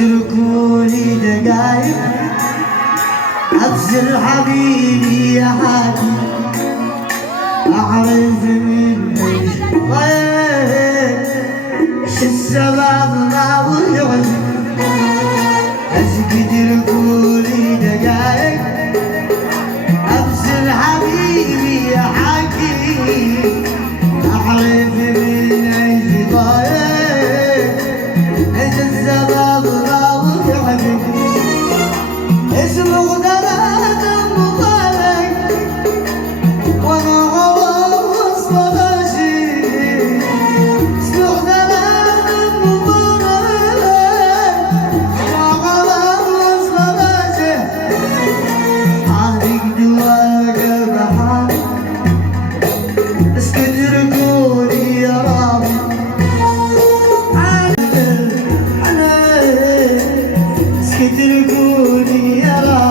اتركوني دقايق ابصر حبيبي يا حاكم اعرف من ايش السبب ما بيعز اتركوني دقايق ابصر حبيبي يا حاكم اعرف من ايش ضايق ايش السبب اسمه غدرات مبارك وانا غواص بلاشي اسمه غدرات مبارك وانا غواص بلاشي عارق دواء بحر اسكت ركوني يا رامي انا اسكت ركوني يا رامي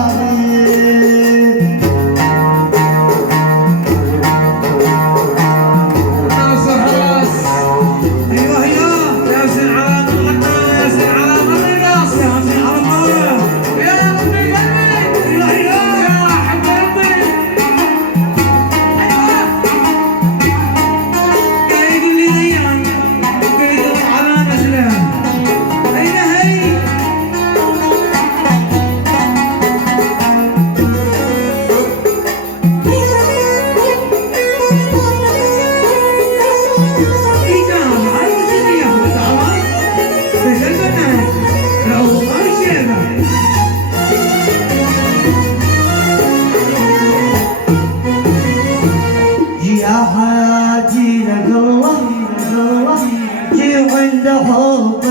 يا حياتي لك الله جي عند حبك